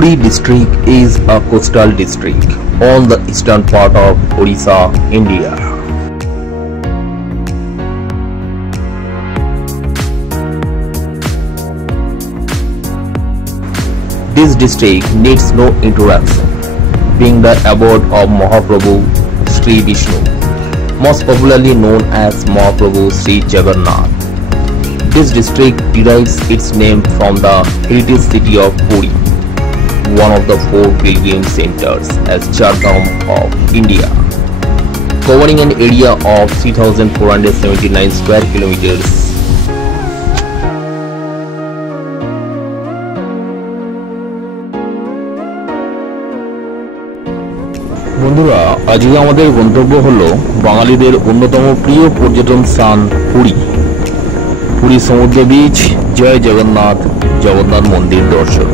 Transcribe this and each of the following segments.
Puri district is a coastal district on the eastern part of Odisha, India. This district needs no introduction, being the abode of Mahaprabhu Sri Vishnu, most popularly known as Mahaprabhu Sri Jagannath. This district derives its name from the heritage city of Puri, one of the 4 pilgrim centers as Chardham of India, covering an area of 3,479 square kilometers. বন্ধুরা, আজকে আমাদের গন্তব্য হলো বাঙালিদের অন্যতম প্রিয় পর্যটন স্থান পুরী। পুরী সমুদ্র বীচ, জয় জগন্নাথ, জগন্নাথ মন্দির দর্শন।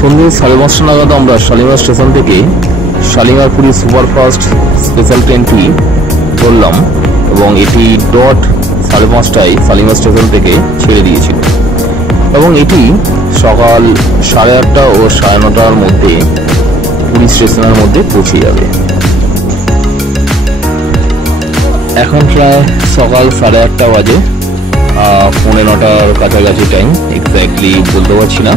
সন্ধ্যে 5:30 নাগাদ আমরা শালিমার স্টেশন থেকে শালিমার পুরী সুপারফাস্ট স্পেশাল ট্রেনটি ধরলাম এবং এটি ডট 5:30টায় শালিমার স্টেশন থেকে ছেড়ে দিয়েছিল এবং এটি সকাল 8:30 ও 9:30টার মধ্যে পুরী স্টেশনের মধ্যে পৌঁছে যাবে। এখন প্রায় সকাল 8:30 বাজে, 9:45টার কাছাকাছি টাইম, এক্স্যাক্টলি বলতে পারছি না।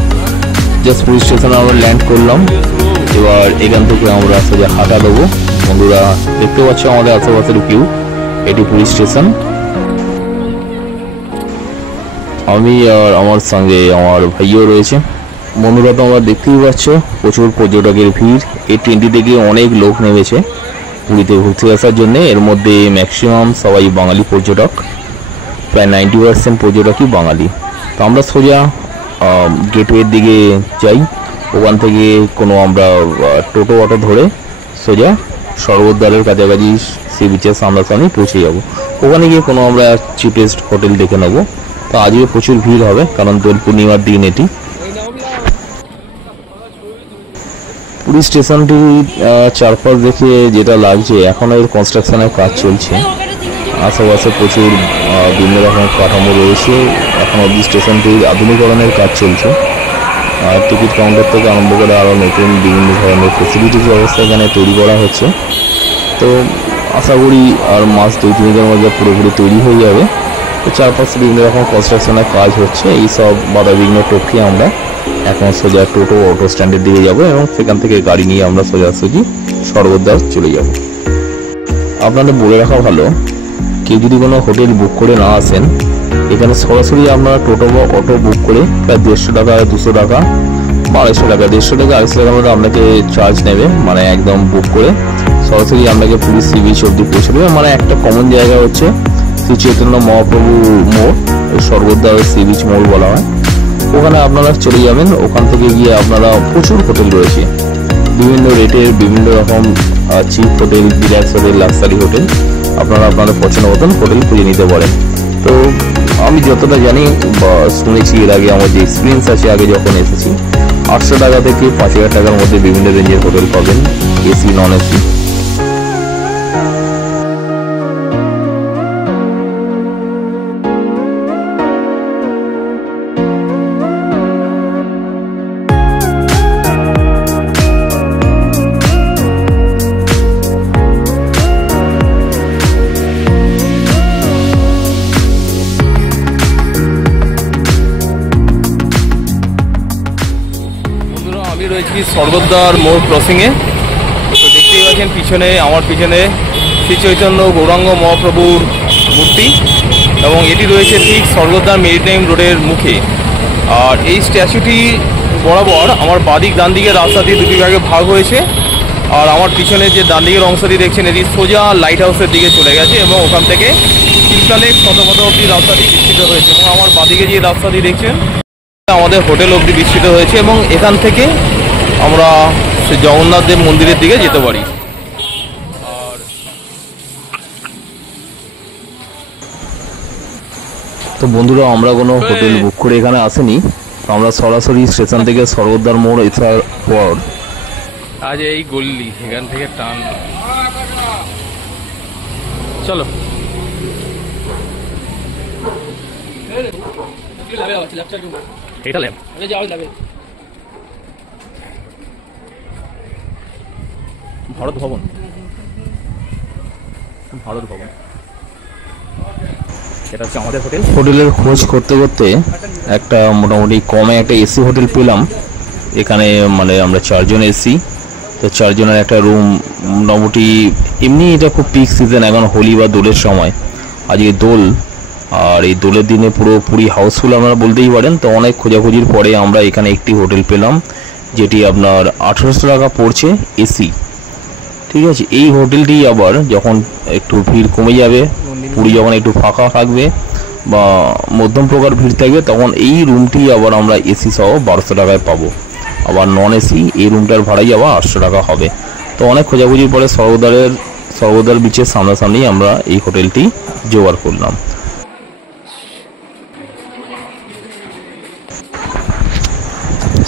জাস্ট পুরী স্টেশনে আমরা ল্যান্ড করলাম। এবার এখান থেকে আমরা সোজা হাঁটা দেবো। বন্ধুরা দেখতে পাচ্ছ আমাদের আশেপাশের ভিউ, এটি পুরী স্টেশন। আমি আর আমার সঙ্গে আমার ভাইও রয়েছে। বন্ধুরা তোমরা দেখতেই পাচ্ছ প্রচুর পর্যটকের ভিড়। এই ট্রেনটি থেকে অনেক লোক নেমেছে পুরীতে ঘুরতে আসার জন্য। এর মধ্যে ম্যাক্সিমাম সবাই বাঙালি পর্যটক, প্রায় 90% পর্যটকই বাঙালি। তো আমরা সোজা গেটওয়ের দিকে যাই, ওখান থেকে কোনো আমরা টোটো অটো ধরে সোজা স্বর্গদ্বারের কাছাকাছি সি বিচের সামনাসামনি পৌঁছে যাব। ওখানে গিয়ে কোনো আমরা চিপেস্ট হোটেল দেখে নেবো। তো আজকে প্রচুর ভিড় হবে কারণ দোল পূর্ণিমার দিন এটি। পুরী স্টেশনটি চারপাশ দেখে যেটা লাগছে, এখন এর কনস্ট্রাকশনের কাজ চলছে। আশেপাশে প্রচুর বিভিন্ন রকমের কাঠামো রয়েছে। এখন অবধি স্টেশনটির আধুনিকরণের কাজ চলছে। টিকিট কাউন্টার থেকে আরম্ভ করে আরও নতুন বিভিন্ন ধরনের ফেসিলিটিস ব্যবস্থা এখানে তৈরি করা হচ্ছে। তো আশা করি আর মাস 2-3 মধ্যে পুরোপুরি তৈরি হয়ে যাবে। তো চারপাশে বিভিন্ন রকম কনস্ট্রাকশনের কাজ হচ্ছে। এই সব বাধাবিঘ্ন টপকে আমরা এখন সোজা টোটো অটো স্ট্যান্ডের দিকে যাব এবং সেখান থেকে গাড়ি নিয়ে আমরা সোজাসুজি স্বর্গদ্বার চলে যাব। আপনাদের বলে রাখা ভালো, কেউ যদি কোনো হোটেল বুক করে না আসেন, এখানে সরাসরি আপনারা টোটো বা অটো বুক করে প্রায় 150 টাকা, 200 টাকা, 250 টাকা, 150 টাকা, 250 টাকা মধ্যে আপনাকে চার্জ নেবে। মানে একদম বুক করে সরাসরি আপনাকে পুরী সি বিচ অব্দি পৌঁছে দেবে। মানে একটা কমন জায়গা হচ্ছে শ্রী চৈতন্য মহাপ্রভু মোড়, স্বর্গদ্বার সি বিচ মোড় বলা হয়। ওখানে আপনারা চলে যাবেন। ওখান থেকে গিয়ে আপনারা প্রচুর হোটেল রয়েছে, বিভিন্ন রেটের, বিভিন্ন রকম cheap hotel, deluxe hotel, luxury hotel. আপনারা আপনাদের পছন্দ মতন হোটেল খুঁজে নিতে পারেন। তো আমি যতটা জানি বা শুনেছি, এর আগে আমার যে এক্সপিরিয়েন্স আছে, আগে যখন এসেছি, 800 টাকা থেকে 5000 টাকার মধ্যে বিভিন্ন রেঞ্জের হোটেল পাবেন, এসি, নন এসি। রয়েছি স্বর্গদ্বার মোড় ক্রসিংয়ে। তো দেখতেই পাচ্ছেন পিছনে, আমার পিছনে শ্রী চৈতন্য গৌরাঙ্গ মহাপ্রভুর মূর্তি এবং এটি রয়েছে ঠিক স্বর্গদ্বার মেরিটাইম রোডের মুখে। আর এই স্ট্যাচুটি বরাবর আমার বাদিক ডান দিকের রাস্তাটি দুটি ভাগে ভাগ হয়েছে। আর আমার পিছনে যে ডান দিকের অংশটি দেখছেন, এটি সোজা লাইট হাউসের দিকে চলে গেছে এবং ওখান থেকে চিলকালে শতপথ অব্দি রাস্তাটি বিস্তৃত হয়েছে। এবং আমার বাদিকে যে রাস্তাটি দেখছেন, আমাদের হোটেল অব্দি বিস্তৃত হয়েছে এবং এখান থেকে আমরা শ্রী জগন্নাথ দেব মন্দিরের দিকে যেতে পারি। আর তো বন্ধুরা, আমরা কোনো হোটেল বুক করে এখানে আসেনি। আমরা সরাসরি স্টেশন থেকে স্বর্গদ্বার মোড় আসার পর আজ এই গল্লি, এখান থেকে টান। চলো এটা ল্যাব ভারত ভবন, ভারত ভবন এটা হচ্ছে আমাদের হোটেল। হোটেলের খোঁজ করতে করতে একটা মোটামুটি কমে একটা এসি হোটেল পেলাম এখানে, মানে আমরা 4 জন এসি, তো 4 জনের একটা রুম মোটামুটি। এমনি এটা খুব পিক সিজন, এখন হোলি বা দোলের সময়, আজকে দোল, আর এই দোলের দিনে পুরোপুরি হাউসফুল আপনারা বলতেই পারেন। তো অনেক খোঁজাখুঁজির পরে আমরা এখানে একটি হোটেল পেলাম, যেটি আপনার 1800 টাকা পড়ছে এসি। ঠিক আছে, এই হোটেলটি আবার যখন একটু ভিড় কমে যাবে, পুরী যখন একটু ফাঁকা থাকবে বা মধ্যম প্রকার ভিড় থাকবে, তখন এই রুমটি আবার আমরা এসি সহ 1200 টাকায় পাবো। আবার নন এসি এই রুমটার ভাড়াই আবার 800 টাকা হবে। তো অনেক খোঁজাখুঁজির পরে স্বর্গদ্বার বিচের সামনাসামনি আমরা এই হোটেলটি জোগাড় করলাম।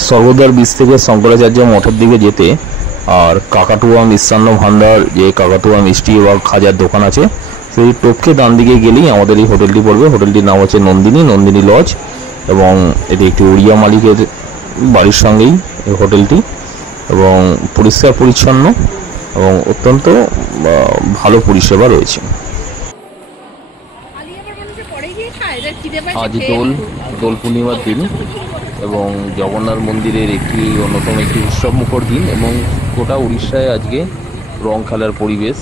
স্বর্গদ্বার বিচ থেকে শঙ্করাচার্য মঠের দিকে যেতে আর কাকাটুয়া মিষ্টান্ন ভান্ডার, যে কাকাটুয়া মিষ্টি বা খাজার দোকান আছে, সেই টপকে ডান দিকে গেলেই আমাদের এই হোটেলটি পড়বে। হোটেলটির নাম হচ্ছে নন্দিনী লজ, এবং এটি একটি উড়িয়া মালিকের বাড়ির সঙ্গেই এই হোটেলটি, এবং পরিষ্কার পরিচ্ছন্ন এবং অত্যন্ত ভালো পরিষেবা রয়েছে। আজ দোল পূর্ণিমার দিন এবং জগন্নাথ মন্দিরের অন্যতম একটি উৎসব মুখর দিন, এবং গোটা উড়িষ্যায় আজকে রং খেলার পরিবেশ।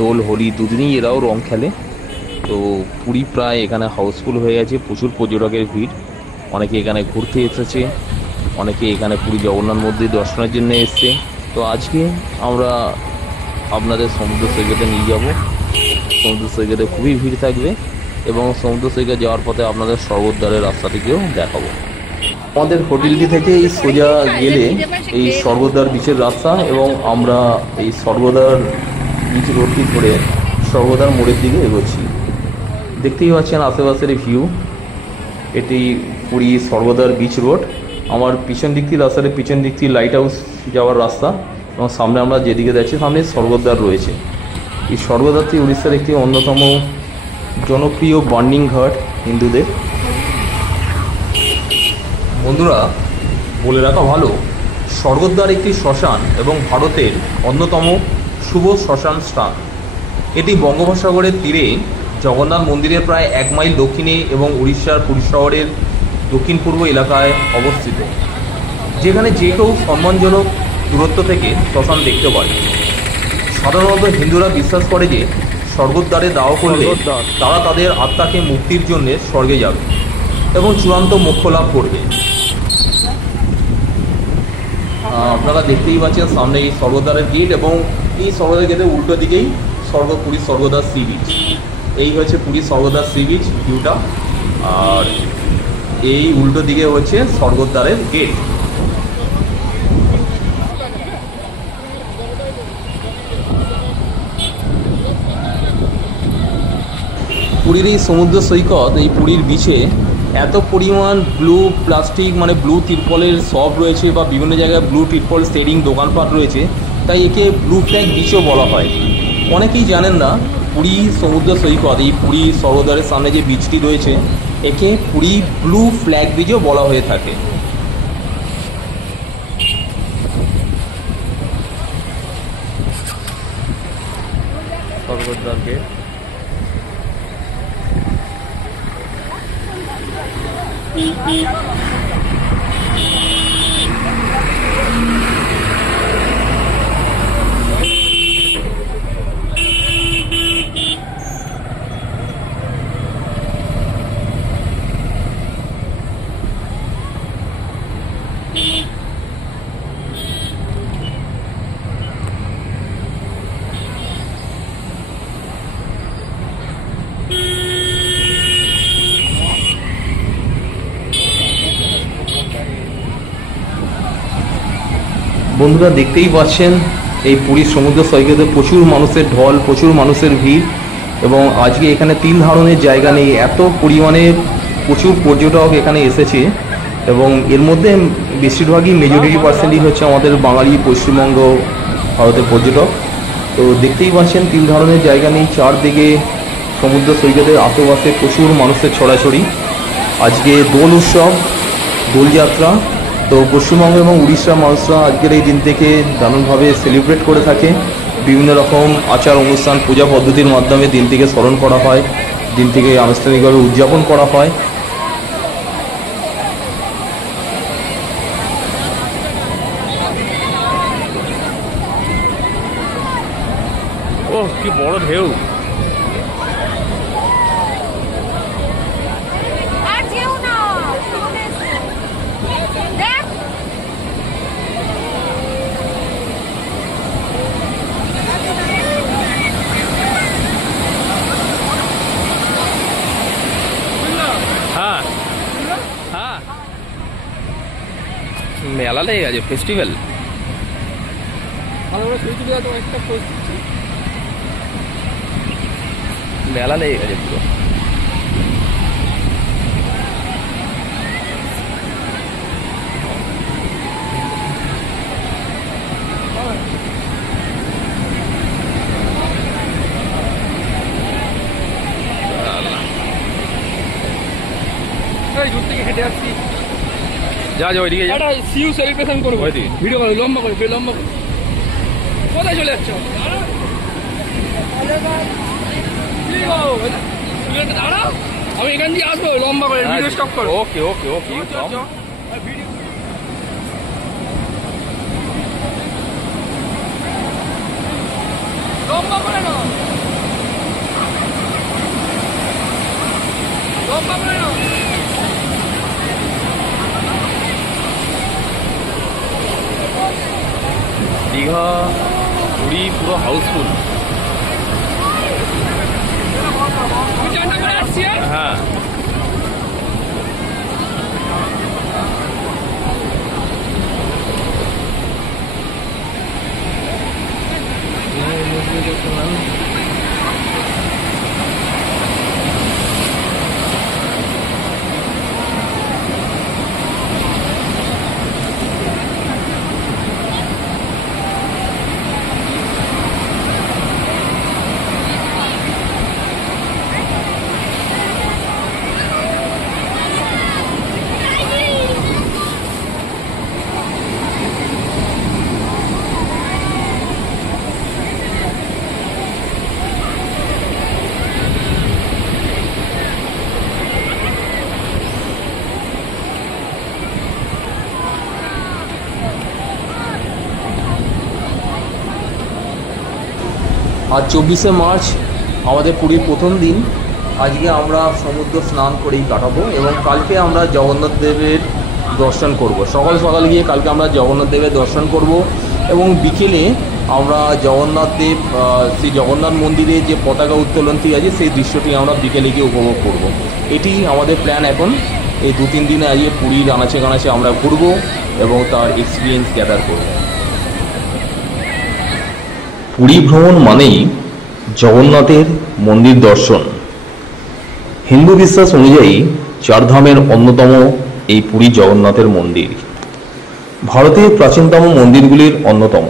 দোল হোলি দুদিনই এরাও রং খেলে। তো পুরী প্রায় এখানে হাউসফুল হয়ে গেছে, প্রচুর পর্যটকের ভিড়। অনেকে এখানে ঘুরতে এসেছে, অনেকে এখানে পুরী জগন্নাথ মন্দির দর্শনের জন্য এসছে। তো আজকে আমরা আপনাদের সমুদ্র সৈকতে নিয়ে যাব। সমুদ্র সৈকতে খুবই ভিড় থাকবে, এবং সমুদ্র সৈকত যাওয়ার পথে আপনাদের স্বর্গদ্বারের রাস্তাটিকেও দেখাবো। আমাদের হোটেলটি থেকে এই সোজা গেলে এই স্বর্গদ্বার বিচের রাস্তা, এবং আমরা এই স্বর্গদ্বার বিচ রোডটি ধরে স্বর্গদ্বার মোড়ের দিকে এগোচ্ছি। দেখতেই পাচ্ছেন আশেপাশের ভিউ, এটি পুরী স্বর্গদ্বার বিচ রোড। আমার পিছন দিক থেকে রাস্তার পিছন দিক থেকে লাইট হাউস যাওয়ার রাস্তা, এবং সামনে আমরা যেদিকে যাচ্ছি সামনে স্বর্গদ্বার রয়েছে। এই স্বর্গদ্বারটি উড়িষ্যার একটি অন্যতম জনপ্রিয় বার্নিং ঘাট হিন্দুদের। বন্ধুরা, বলে রাখা ভালো, স্বর্গদ্বার একটি শ্মশান এবং ভারতের অন্যতম শুভ শ্মশান স্থান। এটি বঙ্গোপসাগরের তীরে জগন্নাথ মন্দিরের প্রায় 1 মাইল দক্ষিণে এবং উড়িষ্যার পুরী শহরের দক্ষিণ পূর্ব এলাকায় অবস্থিত, যেখানে যে কেউ সম্মানজনক দূরত্ব থেকে শ্মশান দেখতে পারে। সাধারণত হিন্দুরা বিশ্বাস করে যে স্বর্গদ্বারে দাহ করলে তারা তাদের আত্মাকে মুক্তির জন্য স্বর্গে যাবে এবং চূড়ান্ত মোক্ষ লাভ করবে। আপনারা দেখতেই পাচ্ছেন সামনে এই স্বর্গদ্বারের গেট, এবং এই স্বর্গদ্বার গেটের উল্টো দিকেই পুরী স্বর্গদ্বার সি বিচ। এই হচ্ছে পুরী স্বর্গদ্বার সি বিচ ভিউটা, আর এই উল্টো দিকে হচ্ছে স্বর্গদ্বারের গেট। পুরীর এই সমুদ্র সৈকত, এই পুরীর বিচে এত পরিমাণ ব্লু প্লাস্টিক, মানে ব্লু তিরপলের শপ রয়েছে, বা বিভিন্ন জায়গায় ব্লু তিরপল শেডিং দোকানপাট রয়েছে, তাই একে ব্লু ফ্ল্যাগ বিচও বলা হয়। অনেকেই জানেন না পুরী সমুদ্র সৈকত, এই পুরী স্বর্গদ্বারের সামনে যে বিচটি রয়েছে, একে পুরী ব্লু ফ্ল্যাগ বিচও বলা হয়ে থাকে। স্বর্গদ্বারকে বন্ধুরা দেখতেই পাচ্ছেন এই পুরীর সমুদ্র সৈকতে প্রচুর মানুষের ঢল, প্রচুর মানুষের ভিড়, এবং আজকে এখানে তিল ধারণের জায়গা নেই, এত পরিমাণে প্রচুর পর্যটক এখানে এসেছে, এবং এর মধ্যে বেশিরভাগই মেজরিটি পার্সেন্টই হচ্ছে আমাদের বাঙালি পশ্চিমবঙ্গ ভারতের পর্যটক। তো দেখতেই পাচ্ছেন তিল ধারণের জায়গা নেই, চারদিকে সমুদ্র সৈকতের আশেপাশে প্রচুর মানুষের ছড়াছড়ি। আজকে দোল উৎসব, দোলযাত্রা। তো পশ্চিমবঙ্গ এবং উড়িষ্যার মানুষরা আজকের এই দিনটিকে দারুণভাবে সেলিব্রেট করে থাকে। বিভিন্ন রকম আচার অনুষ্ঠান, পূজা পদ্ধতির মাধ্যমে দিনটিকে স্মরণ করা হয়, দিনটিকে আনুষ্ঠানিকভাবে উদযাপন করা হয়। ওহ, কি বড় ঢেউ! হ্যাঁ হ্যাঁ, মেলা লেগে গেছে, ফেস্টিভ্যাল। মেলা লেগে গেছে পুরো। হেঁটে আসছি, যা যা ওইদিকে যা, সিউ সেলিব্রেশন করবো, ভিডিও করো, লম্বা করে লম্বা করে। কোথায় চলে যাচ্ছ? দাঁড়াও, আমি এখান দিয়ে আসবো, লম্বা করে ভিডিও স্টপ করো। ওকে ওকে ওকে, লম্বা করে নাও, লম্বা করে নাও। দীঘা, পুরী পুরো হাউসফুল। হ্যাঁ, আজ 24শে মার্চ আমাদের পুরীর প্রথম দিন। আজকে আমরা সমুদ্র স্নান করেই কাটাবো এবং কালকে আমরা জগন্নাথ দেবের দর্শন করব। সকাল সকাল গিয়ে কালকে আমরা জগন্নাথ দেবের দর্শন করব এবং বিকেলে আমরা জগন্নাথ দেব শ্রী জগন্নাথ মন্দিরে যে পতাকা উত্তোলনটি আছে সেই দৃশ্যটি আমরা বিকেলে গিয়ে উপভোগ করব। এটি আমাদের প্ল্যান। এখন এই 2-3 দিনে আজকে পুরীর আনাচে কানাচে আমরা ঘুরবো এবং তার এক্সপিরিয়েন্স গ্যাদার করব। পুরী ভ্রমণ মানেই জগন্নাথের মন্দির দর্শন। হিন্দু বিশ্বাস অনুযায়ী 4 ধামের অন্যতম এই পুরী জগন্নাথের মন্দির। ভারতের প্রাচীনতম মন্দিরগুলির অন্যতম।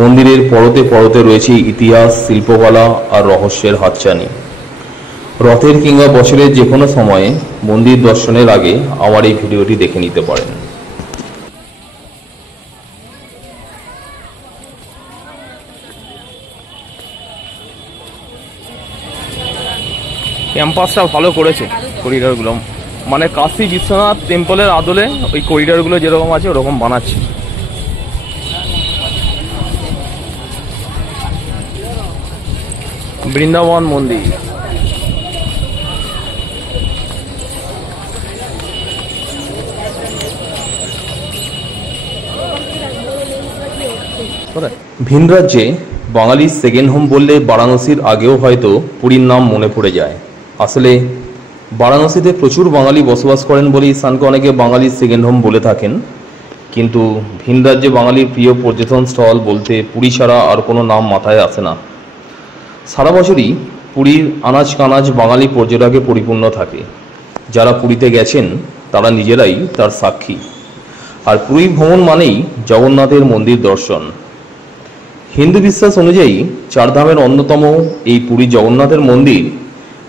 মন্দিরের পরতে পরতে রয়েছে ইতিহাস, শিল্পকলা আর রহস্যের হাতছানি। রথের কিংবা বছরের যে কোনো সময়ে মন্দির দর্শনের আগে আমার এই ভিডিওটি দেখে নিতে পারেন। ক্যাম্পাসটা ভালো করেছে, করিডোরগুলো মানে কাশী বিশ্বনাথ টেম্পলের আদলে ওই করিডোরগুলো যেরকম আছে ওরকম বানাচ্ছে। বৃন্দাবন মন্দির, ভিন রাজ্যে বাঙালির সেকেন্ড হোম বললে বারাণসীর আগেও হয়তো পুরীর নাম মনে পড়ে যায়। আসলে বারাণসীতে প্রচুর বাঙালি বসবাস করেন বলেই স্থানকে অনেকে বাঙালির সেকেন্ড হোম বলে থাকেন। কিন্তু ভিন রাজ্যে বাঙালির প্রিয় পর্যটন স্থল বলতে পুরী ছাড়া আর কোনো নাম মাথায় আসে না। সারা বছরই পুরীর আনাজ কানাজ বাঙালি পর্যটকে পরিপূর্ণ থাকে। যারা পুরীতে গেছেন তারা নিজেরাই তার সাক্ষী। আর পুরী ভ্রমণ মানেই জগন্নাথের মন্দির দর্শন। হিন্দু বিশ্বাস অনুযায়ী 4 ধামের অন্যতম এই পুরী জগন্নাথের মন্দির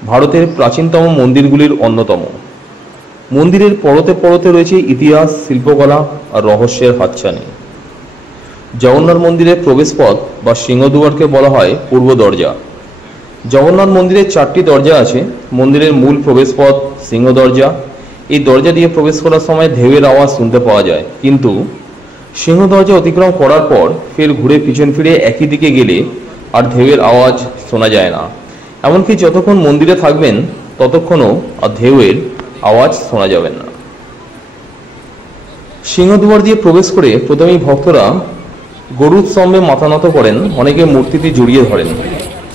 ভারতের প্রাচীনতম মন্দিরগুলির অন্যতম। মন্দিরের পরতে পরতে রয়েছে ইতিহাস, শিল্পকলা আর রহস্যের হাতছানি। জগন্নাথ মন্দিরের প্রবেশপথ বা সিংহদুয়ারকে বলা হয় পূর্ব দরজা। জগন্নাথ মন্দিরের 4টি দরজা আছে। মন্দিরের মূল প্রবেশপথ সিংহ দরজা। এই দরজা দিয়ে প্রবেশ করার সময় ঢেউয়ের আওয়াজ শুনতে পাওয়া যায়, কিন্তু সিংহ দরজা অতিক্রম করার পর ফের ঘুরে পিছন ফিরে একই দিকে গেলে আর ঢেউয়ের আওয়াজ শোনা যায় না। এমনকি যতক্ষণ মন্দিরে থাকবেন ততক্ষণও আর ঢেউয়ের আওয়াজ শোনা যাবে না। সিংহদুয়ার দিয়ে প্রবেশ করে প্রথমেই ভক্তরা গরুর স্তম্ভে মাথা নত করেন, অনেকে মূর্তিটি জড়িয়ে ধরেন,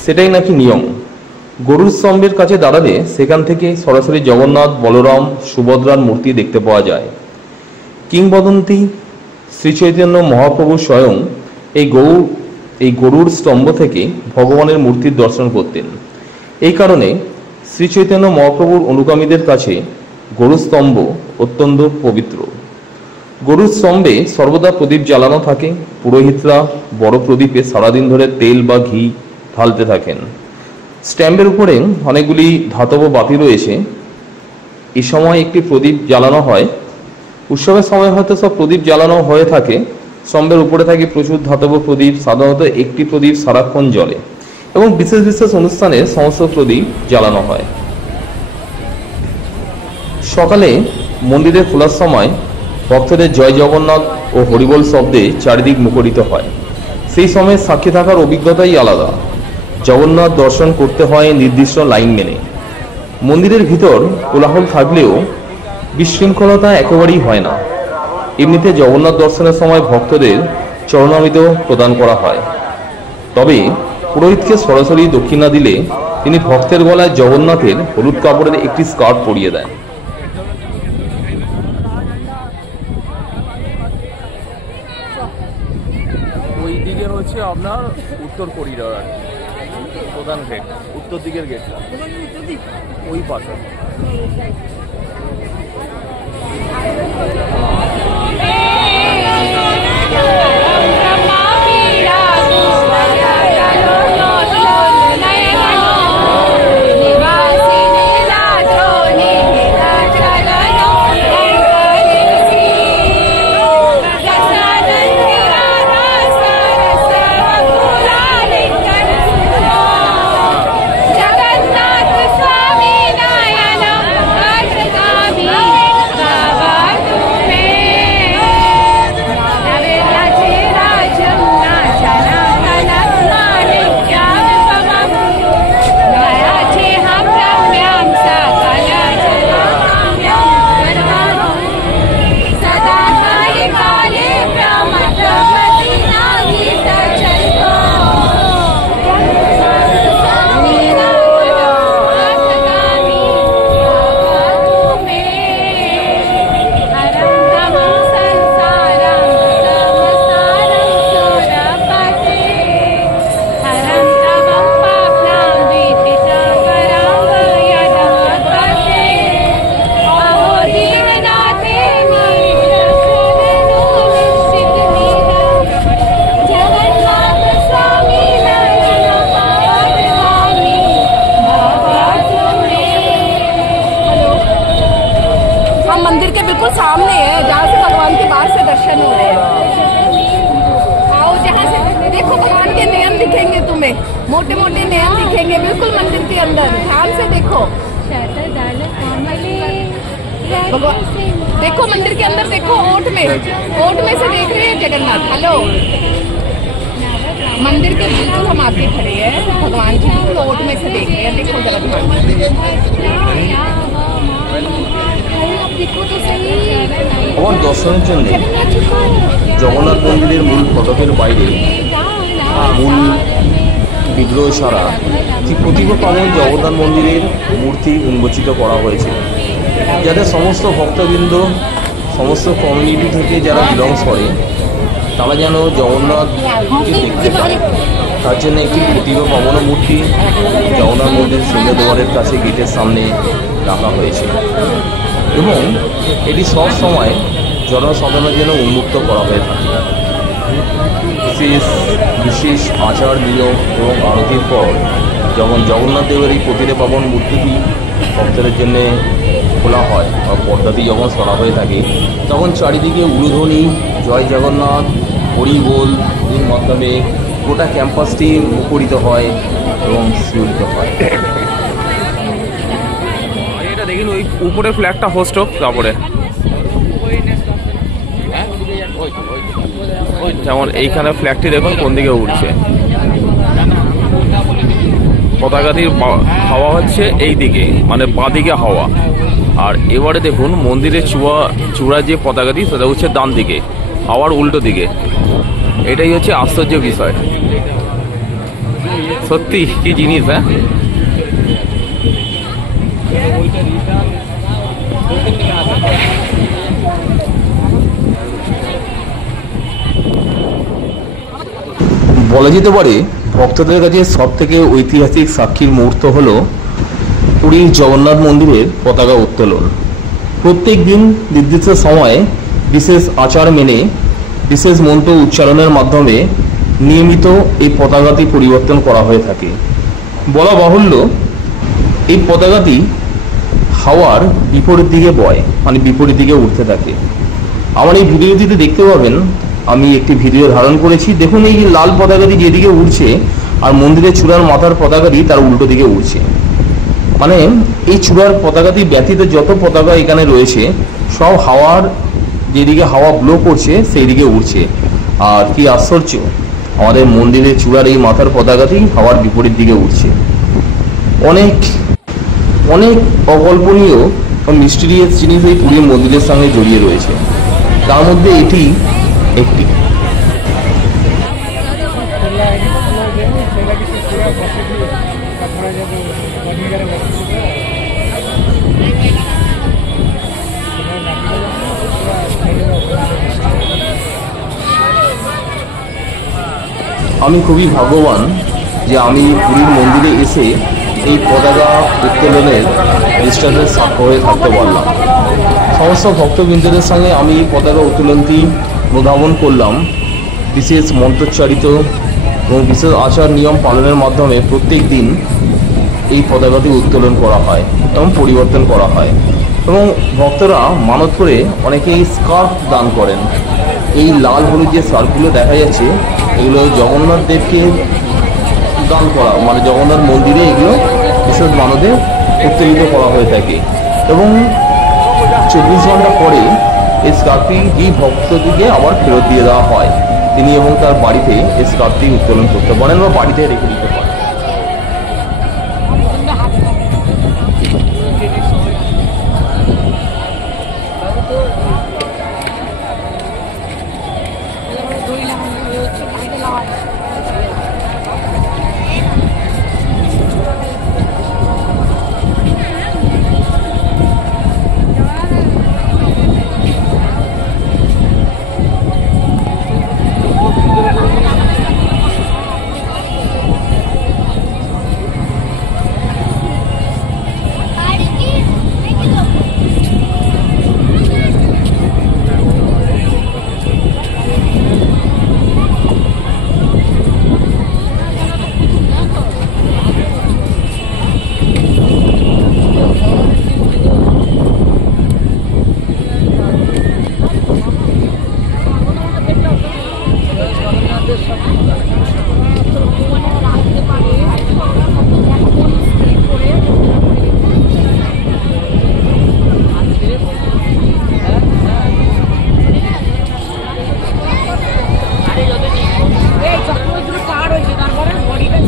সেটাই নাকি নিয়ম। গরুর স্তম্ভের কাছে দাঁড়ালে সেখান থেকে সরাসরি জগন্নাথ, বলরাম, সুভদ্রার মূর্তি দেখতে পাওয়া যায়। কিংবদন্তি শ্রী চৈতন্য মহাপ্রভু স্বয়ং এই গরুর স্তম্ভ থেকে ভগবানের মূর্তির দর্শন করতেন। এই কারণে শ্রী চৈতন্য মহাপ্রভুর অনুগামীদের কাছে গরুর স্তম্ভ অত্যন্ত পবিত্র। গরুর স্তম্ভে সর্বদা প্রদীপ জ্বালানো থাকে। পুরোহিতরা বড় প্রদীপে সারাদিন ধরে তেল বা ঘি ঢালতে থাকেন। স্ট্যাম্পের উপরে অনেকগুলি ধাতব বাতি রয়েছে। এই সময় একটি প্রদীপ জ্বালানো হয়। উৎসবের সময় হয়তো সব প্রদীপ জ্বালানো হয়ে থাকে। স্তম্ভের উপরে থাকে প্রচুর ধাতব প্রদীপ। সাধারণত একটি প্রদীপ সারাক্ষণ জ্বলে এবং বিশেষ বিশেষ অনুষ্ঠানে সমস্ত প্রদীপ জ্বালানো হয়। সকালে মন্দিরে খোলার সময় ভক্তদের জয় জগন্নাথ ও হরিবোল শব্দে চারিদিক মুখরিত হয়। সেই সময় সাক্ষী থাকার অভিজ্ঞতাই আলাদা। জগন্নাথ দর্শন করতে হয় নির্দিষ্ট লাইন মেনে। মন্দিরের ভিতর কোলাহল থাকলেও বিশৃঙ্খলতা একেবারেই হয় না। এমনিতে জগন্নাথ দর্শনের সময় ভক্তদের চরণামৃত প্রদান করা হয়। তবে পুরোহিতকে সরাসরি দক্ষিণা দিলে তিনি ভক্তের গলায় জগন্নাথের হলুদ কাপড়ের একটি স্কার্ফ পরিয়ে দেন। ওই দিকে হচ্ছে আপনার উত্তর করিডোর, প্রধান গেট, উত্তর দিকের গেটটা ওই পাশে। सामने है जहाँ से भगवान के बाहर से दर्शन हो रहे हैं। आओ, जहाँ से देखो भगवान के नयन दिखेंगे तुम्हें, मोटे मोटे नयन दिखेंगे बिल्कुल मंदिर के अंदर। ध्यान से देखो भगवान, देखो मंदिर के अंदर देखो। ओट में से देख रहे हैं जगन्नाथ। हेलो, मंदिर के बिल्कुल हम आगे खड़े हैं, भगवान जी बिल्कुल ओट में से देख रहे हैं। देखो আমার দর্শনের জন্য জগন্নাথ মন্দিরের মূল ফটকের বাইরে মূল বিগ্রহ ছাড়া ঠিক প্রতিভা পাবন জগন্নাথ মন্দিরের মূর্তি উন্মোচিত করা হয়েছে, যাতে সমস্ত ভক্তবৃন্দ, সমস্ত কমিউনিটি থেকে যারা বিলংস করে তারা যেন জগন্নাথকে দেখতে পায়। তার জন্য একটি প্রতিভা পাবন মূর্তি জগন্নাথ মন্দির সিংহদ্বারের কাছে গেটের সামনে রাখা হয়েছে এবং এটি সব সময় জনসাধারণের জন্য উন্মুক্ত করা হয়ে থাকে। বিশেষ আচার নিয়ম এবং আরতির পর যখন জগন্নাথ দেবের এই প্রতিভা পাবন মূর্তিটি ভক্তদের জন্য খোলা হয় বা পর্দাটি যখন সরা হয়ে থাকে তখন চারিদিকে উলুধ্বনি জয় জগন্নাথ হরি বল এর মাধ্যমে গোটা ক্যাম্পাসটি মুখরিত হয় এবং শিহরিত হয়। এটা দেখুন ওই উপরে ফ্ল্যাগটা হোস্ট হোক, তারপরে যেমন এইখানে ফ্ল্যাগটি দেখুন কোন দিকে উঠছে, পতাকাটির হাওয়া হচ্ছে এই দিকে, মানে বাঁ দিকে হাওয়া। আর এবারে দেখুন মন্দিরের চূড়া যে পতাকাটি সেটা হচ্ছে ডান দিকে, হাওয়ার উল্টো দিকে। এটাই হচ্ছে আশ্চর্য বিষয়, সত্যি কি জিনিস। হ্যাঁ, বলা যেতে পারে ভক্তদের কাছে সব থেকে ঐতিহাসিক সাক্ষীর মুহূর্ত হল পুরীর জগন্নাথ মন্দিরের পতাকা উত্তোলন। প্রত্যেক দিন নির্দিষ্ট সময়ে বিশেষ আচার মেনে বিশেষ মন্ত্র উচ্চারণের মাধ্যমে নিয়মিত এই পতাকাটি পরিবর্তন করা হয়ে থাকে। বলা বাহুল্য এই পতাকাটি হাওয়ার বিপরীত দিকে বয়, মানে বিপরীত দিকে উঠতে থাকে। আমার এই ভিডিওটিতে দেখতে পাবেন আমি একটি ভিডিও ধারণ করেছি। দেখুন এই লাল পতাকাটি যেদিকে উঠছে আর মন্দিরের চূড়ার মাথার পতাকাটি তার উল্টো দিকে উঠছে। মানে এই চূড়ার পতাকাটি ব্যতীত যত পতাকা এখানে রয়েছে সব হাওয়ার যেদিকে হাওয়া ব্লো করছে সেই দিকে উঠছে। আর কি আশ্চর্য, আমাদের মন্দিরের চূড়ার এই মাথার পতাকাটি হাওয়ার বিপরীত দিকে উঠছে। অনেক অনেক অকল্পনীয় ও মিস্টিরিয়াস জিনিস এই পুরীর মন্দিরের সঙ্গে জড়িয়ে রয়েছে, তার মধ্যে এটি একটি। আমি খুবই ভাগ্যবান যে আমি পুরীর মন্দিরে এসে এই পতাকা উত্তোলনের দৃষ্টান্তের সাক্ষ্য হয়ে থাকতে পারলাম। সমস্ত ভক্তবৃন্দদের সঙ্গে আমি এই পতাকা উত্তোলনটি অনুধাবন করলাম। বিশেষ মন্ত্রোচ্চারিত এবং বিশেষ আচার নিয়ম পালনের মাধ্যমে প্রত্যেক দিন এই পতাকাটি উত্তোলন করা হয় এবং পরিবর্তন করা হয়। এবং ভক্তরা মানত করে অনেকেই স্কার্ফ দান করেন। এই লাল হলুদ যে স্কার্ফগুলো দেখা যাচ্ছে এগুলো জগন্নাথ দেবকে দান করা, মানে জগন্নাথ মন্দিরে এগুলো বিশেষ মানদে উত্তোলিত করা হয়ে থাকে। এবং 24 ঘন্টা পরে এই স্কার্ফটি যেই ভক্তটিকে আবার ফেরত দিয়ে দেওয়া হয়, তিনি এবং তার বাড়িতে এই স্কার্ফটি উত্তোলন করতে পারেন বা বাড়িতে রেখে দিতে পারেন। বডিটা